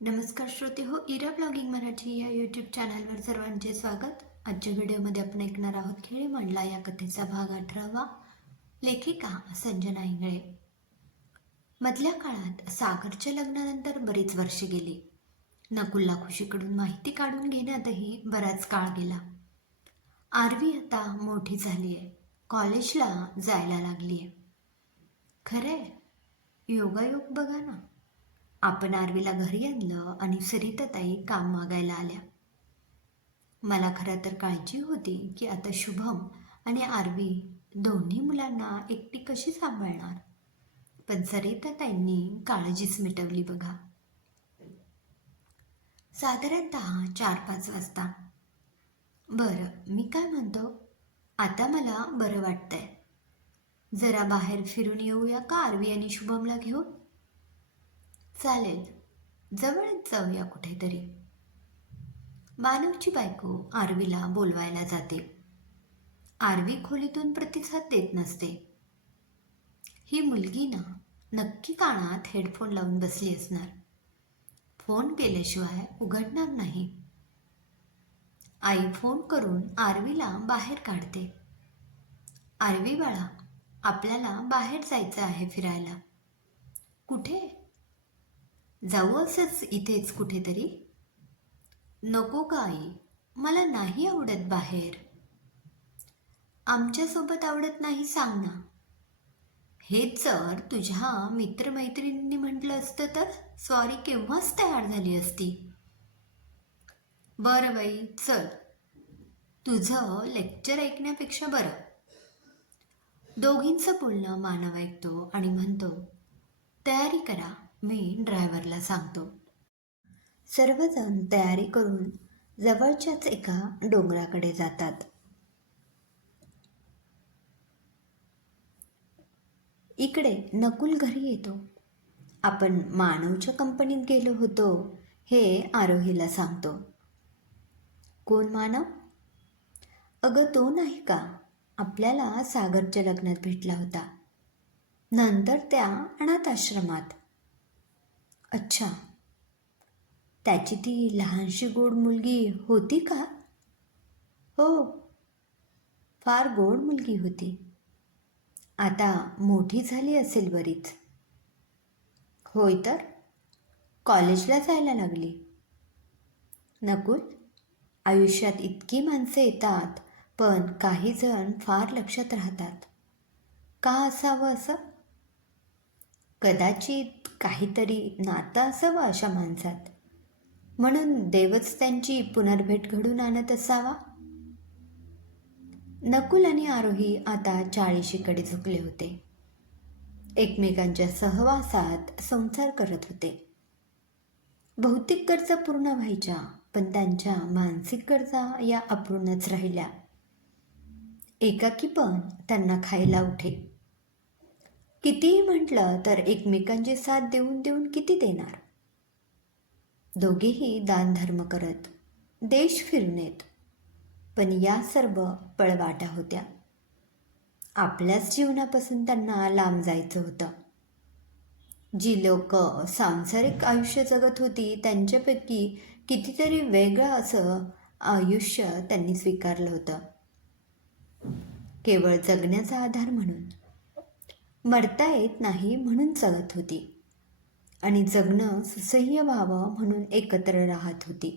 नमस्कार श्रोते हो, इरा ब्लॉगिंग मराठी या यूट्यूब चॅनलवर सर्वांचे स्वागत. आजच्या व्हिडिओमध्ये आपण ऐकणार आहोत खेळ मांडला या कथेचा भाग 18. लेखिका संजना इंगळे. मधल्या काळात सागरच्या लग्नानंतर बरीच वर्षे गेली. नकुलला खुशीकडून माहिती काढून घेण्यातही बराच काळ गेला. आरवी आता मोठी झाली आहे, कॉलेजला जायला लागली आहे. खरे योगायोग बघा ना, आपण आरवीला घरी आणलं आणि सरिताताई काम मागायला आल्या. मला खरं तर काळजी होती की आता शुभम आणि आरवी दोन्ही मुलांना एकटी कशी सांभाळणार, पण सरिताताईंनी काळजीच मिटवली बघा. साधारणतः 4-5 वाजता. बरं, मी काय म्हणतो, आता मला बरं वाटतंय. जरा बाहेर फिरून येऊया का आरवी आणि शुभमला घेऊन? चालेल, जवळच जाऊया कुठेतरी. मानवची बायको आरवीला बोलवायला जाते. आरवी खोलीतून प्रतिसाद देत नसते. ही मुलगी ना नक्की कानात हेडफोन लावून बसली असणार. फोन केल्याशिवाय उघडणार नाही. आई फोन करून आरवीला बाहेर काढते. आरवी बाळा, आपल्याला बाहेर जायचं आहे फिरायला. कुठे? जाऊ असंच इथेच कुठेतरी. नको का आई, मला नाही आवडत बाहेर. आमच्यासोबत आवडत नाही सांग ना. हेच जर तुझ्या मित्रमैत्रिणींनी म्हटलं असतं तर सॉरी केव्हाच तयार झाली असती. बरं बाई चल, तुझं लेक्चर ऐकण्यापेक्षा बरं. दोघींचं बोलणं मानव ऐकतो आणि म्हणतो, तयारी करा, मी ड्रायव्हरला सांगतो. सर्वजण तयारी करून जवळच्याच एका डोंगराकडे जातात. इकडे नकुल घरी येतो. आपण मानवच्या कंपनीत गेलो होतो हे आरोहीला सांगतो. कोण मानव? अगं तो नाही का, आपल्याला सागरच्या लग्नात भेटला होता, नंतर त्या अनाथ आश्रमात. अच्छा, त्याची ती लहानशी गोड मुलगी होती का? हो, फार गोड मुलगी होती. आता मोठी झाली असेल बरीच. होय तर, कॉलेजला जायला लागली. नकुल, आयुष्यात इतकी माणसं येतात, पण काही जण फार लक्षात राहतात. का असावं असं? कदाचित काहीतरी नातं असावं अशा माणसात, म्हणून देवच त्यांची पुनर्भेट घडून आणत असावा. नकुल आणि आरोही आता 40शीकडे झुकले होते. एकमेकांच्या सहवासात संसार करत होते. भौतिक गरजा पूर्ण व्हायच्या, पण त्यांच्या मानसिक गरजा या अपूर्णच राहिल्या. एकाकी पण त्यांना खायला उठे. कितीही म्हटलं तर एकमेकांची साथ देऊन देऊन किती देणार. दोघेही दानधर्म करत, देश फिरून येत, पण या सर्व पळवाटा होत्या. आपल्याच जीवनापासून त्यांना लांब जायचं होतं. जी लोक सांसारिक आयुष्य जगत होती त्यांच्यापैकी कितीतरी वेगळं असं आयुष्य त्यांनी स्वीकारलं होतं, केवळ जगण्याचा आधार म्हणून. मरता येत नाही म्हणून जगत होती आणि जगणं सुसह्य व्हावं म्हणून एकत्र राहत होती.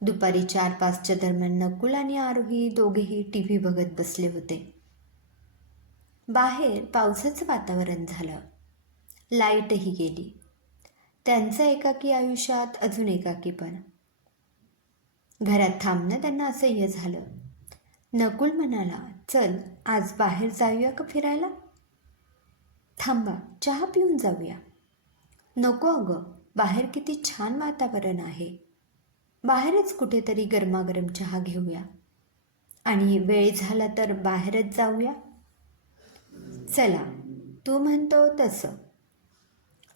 दुपारी 4-5च्या दरम्यान नकुल आणि आरोही दोघेही टीव्ही बघत बसले होते. बाहेर पावसाचं वातावरण झालं. लाईटही गेली. त्यांचं एकाकी आयुष्यात अजून एकाकीपण. घरात थांबणं त्यांना असह्य झालं. नकुल म्हणाला, चल आज बाहेर जाऊया का फिरायला? थांबा, चहा पिऊन जाऊया. नको अगं, बाहेर किती छान वातावरण आहे. बाहेरच कुठेतरी गरमागरम चहा घेऊया आणि वेळ झाला तर बाहेरच जाऊया. चला, तू म्हणतो तसं.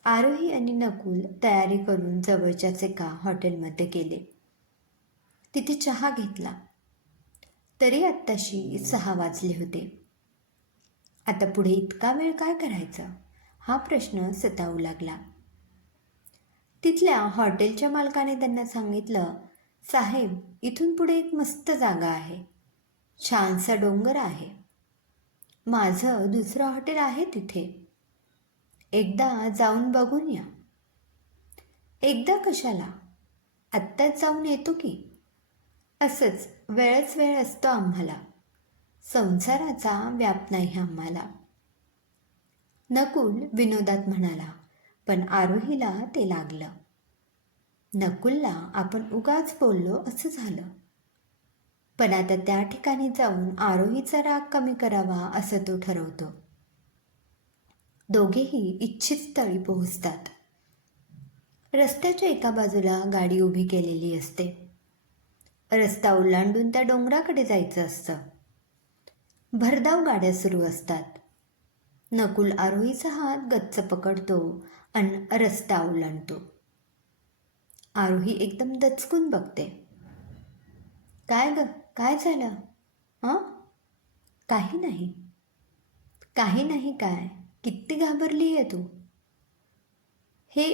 आरोही आणि नकुल तयारी करून जवळच्याच एका हॉटेलमध्ये गेले. तिथे चहा घेतला. तरी आत्ताशी 6 वाजले होते. आता पुढे इतका वेळ काय करायचा हा प्रश्न सतावू लागला. तिथल्या हॉटेलच्या मालकाने त्यांना सांगितलं, साहेब, इथून पुढे एक मस्त जागा आहे, छानसा डोंगर आहे, माझं दुसरं हॉटेल आहे तिथे, एकदा जाऊन बघून या. एकदा कशाला, आत्ताच जाऊन येतो की. असंच वेळच वेळ असतो आम्हाला, संसाराचा व्याप नाही आम्हाला. नकुल विनोदात म्हणाला, पण आरोहीला ते लागलं. नकुलला आपण उगाच बोललो असं झालं. पण आता त्या ठिकाणी जाऊन आरोहीचा राग कमी करावा असं तो ठरवतो. दोघेही इच्छित स्थळी पोहोचतात. रस्त्याच्या एका बाजूला गाडी उभी केलेली असते. रस्ता ओलांडून त्या डोंगराकडे जायचं असतं. भरधाव गाड्या सुरू असतात. नकुल आरोहीचा हात गच्च पकडतो आणि रस्ता ओलांडतो. आरोही एकदम दचकून बघते. काय ग, काय झालं? हां? काही नाही. काही नाही काय? किती घाबरली आहे तू? हे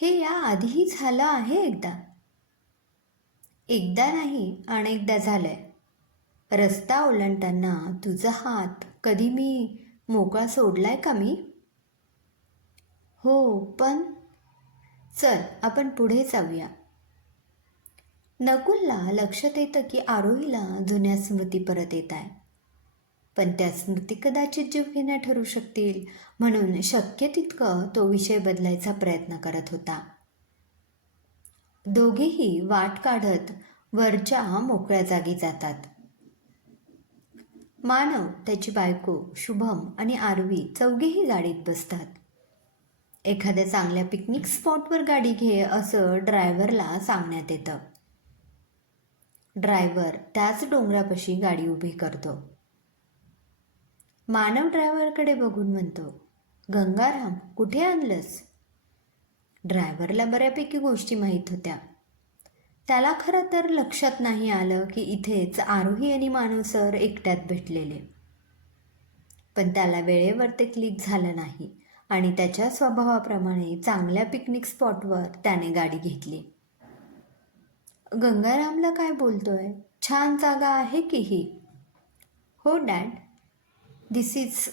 हे या आधीही झालं आहे एकदा. एकदा नाही, अनेकदा झालंय. रस्ता ओलांडताना तुझा हात कधी मी मोकळा सोडलाय का मी? हो, पण चल आपण पुढे जाऊया. नकुलला लक्षात येतं की आरोहीला जुन्या स्मृती परत येत आहे. पण त्या स्मृती कदाचित जीवघेण्या ठरू शकतील, म्हणून शक्य तितकं तो विषय बदलायचा प्रयत्न करत होता. दोघेही वाट काढत वरच्या मोकळ्या जागी जातात. मानव, त्याची बायको शुभम आणि आरवी चौघेही गाडीत बसतात. एखाद्या चांगल्या पिकनिक स्पॉटवर गाडी घे असं ड्रायव्हरला सांगण्यात येतं. ड्रायव्हर त्याच डोंगरापाशी गाडी उभी करतो. मानव ड्रायव्हरकडे बघून म्हणतो, गंगाराम, कुठे आणलंस? ड्रायव्हरला बऱ्यापैकी गोष्टी माहीत होत्या. त्याला खरं तर लक्षात नाही आलं की इथेच आरोही आणि मानव सर एकट्यात भेटलेले. पण त्याला वेळेवर ते क्लिक झालं नाही आणि त्याच्या स्वभावाप्रमाणे चांगल्या पिकनिक स्पॉटवर त्याने गाडी घेतली. गंगारामला काय बोलतोय? छान जागा आहे की ही. हो dad, this is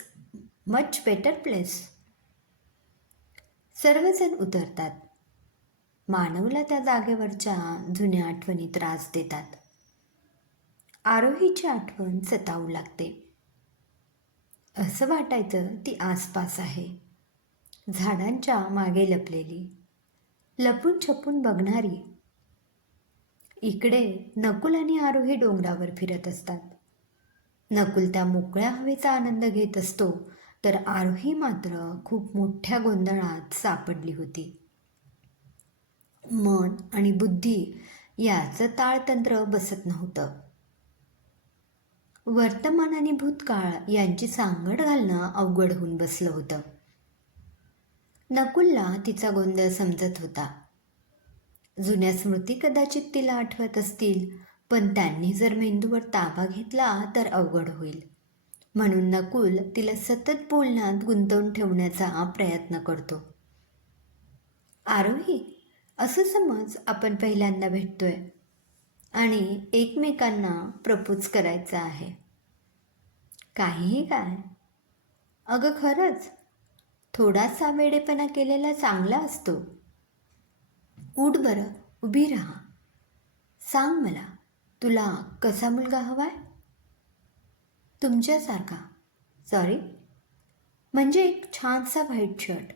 much better place. सर्वजण उतरतात. मानवला त्या जागेवरच्या जुन्या आठवणी त्रास देतात. आरोहीची आठवण सतावू लागते. असं वाटायचं ती आसपास आहे, झाडांच्या मागे लपलेली, लपून छपून बघणारी. इकडे नकुल आणि आरोही डोंगरावर फिरत असतात. नकुल त्या मोकळ्या हवेचा आनंद घेत असतो, तर आरोही मात्र खूप मोठ्या गोंधळात सापडली होती. मन आणि बुद्धी याचं ताळतंत्र बसत नव्हतं. वर्तमान आणि भूतकाळ यांची सांगड घालणं अवघड होऊन बसलं होतं. नकुलला तिचा गोंधळ समजत होता. जुन्या स्मृती कदाचित तिला आठवत असतील, पण त्यांनी जर मेंदूवर ताबा घेतला तर अवघड होईल. म्हणून नकुल तिला सतत बोलण्यात गुंतवून ठेवण्याचा प्रयत्न करतो. आरोही, असं समज आपण पहिल्यांदा भेटतोय आणि एकमेकांना प्रपोज करायचं आहे. काहीही काय? अगं खरंच, थोडासा वेडेपणा केलेला चांगला असतो. उठ बरं, उभी राहा. सांग मला, तुला कसा मुलगा हवाय? तुमच्यासारखा. सॉरी, म्हणजे एक छानसा व्हाईट शर्ट,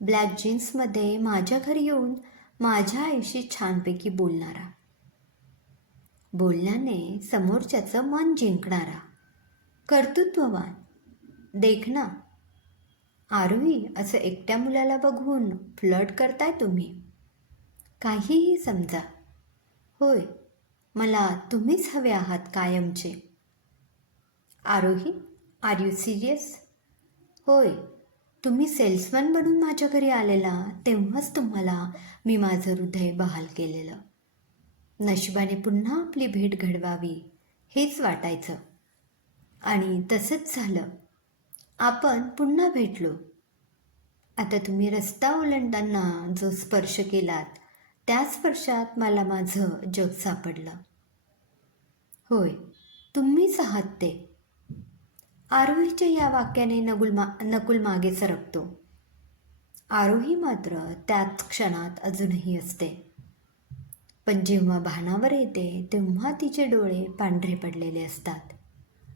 ब्लॅक जीन्समध्ये माझ्या घरी येऊन माझ्या आईशी छानपैकी बोलणारा, बोलण्याने समोरच्याचं मन जिंकणारा, कर्तृत्ववान, देखणा. आरोही, असं एकट्या मुलाला बघून फ्लर्ट करताय तुम्ही? काहीही समजा. होय, मला तुम्हीच हवे आहात कायमचे. आरोही, आर यू सिरियस? होय, तुम्ही सेल्समन बनून माझ्या घरी आलेला तेव्हाच तुम्हाला मी माझं हृदय बहाल केलेलं. नशिबाने पुन्हा आपली भेट घडवावी हेच वाटायचं. आणि तसंच झालं. आपण पुन्हा भेटलो. आता तुम्ही रस्ता ओलांडताना जो स्पर्श केलात त्या स्पर्शात मला माझं जग सापडलं. होय, तुम्हीच आहात ते. आरोहीच्या या वाक्याने नकुल मागे सरकतो. आरोही मात्र त्याच क्षणात अजूनही असते. पण जेव्हा भानावर येते तेव्हा तिचे डोळे पांढरे पडलेले असतात.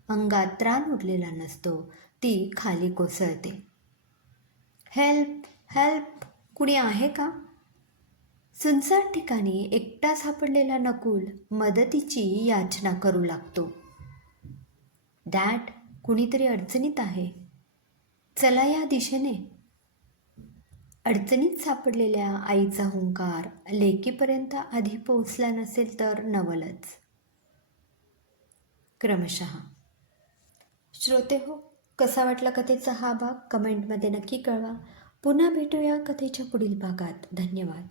अंगात त्राण उरलेला नसतो. ती खाली कोसळते. हेल्प, हेल्प, कुणी आहे का? सुनसान ठिकाणी एकटा सापडलेला नकुल मदतीची याचना करू लागतो. डॅड, कुणीतरी अडचणीत आहे. चला या दिशेने. अडचणीत सापडलेल्या आईचा हुंकार लेकीपर्यंत आधी पोहोचला नसेल तर नवलच. क्रमशः. श्रोते हो, कसा वाटला कथेचा हा भाग कमेंटमध्ये नक्की कळवा. पुन्हा भेटूया कथेच्या पुढील भागात. धन्यवाद.